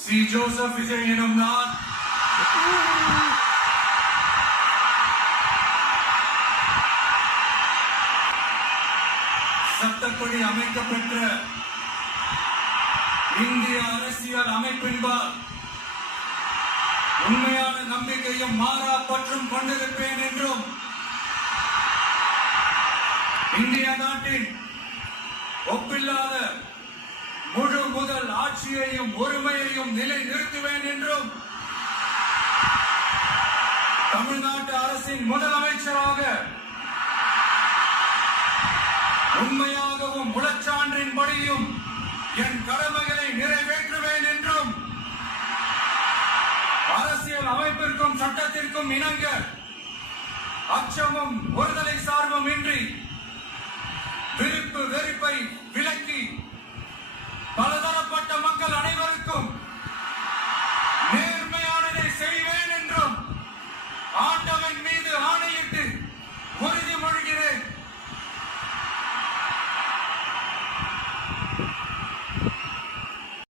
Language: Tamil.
சி. ஜோசப் விஜய் எனும் நான் சட்டப்படி அமைக்கப்பெற்ற இந்திய அரசியல் அமைப்பின்பால் உண்மையான நம்பிக்கையும் மாறா பற்றும் கொண்டிருப்பேன் என்றும் இந்திய நாட்டின் ஒப்பில்லாத முழு முதல் ஆட்சியையும் ஒருமையையும் நிலைநிறுத்துவேன் என்றும் தமிழ்நாட்டு அரசின் முதலமைச்சராக உண்மையாகவும் உளச்சான்றின்படியும் என் கடமைகளை நிறைவேற்றுவேன் என்றும் அரசியல் அமைப்பிற்கும் சட்டத்திற்கும் இணங்க அச்சமும் ஒருதலை சார்பும் இன்றி விருப்பு வெறுப்பை விலக்கி பலதரப்பட்ட மக்கள் அனைவரும்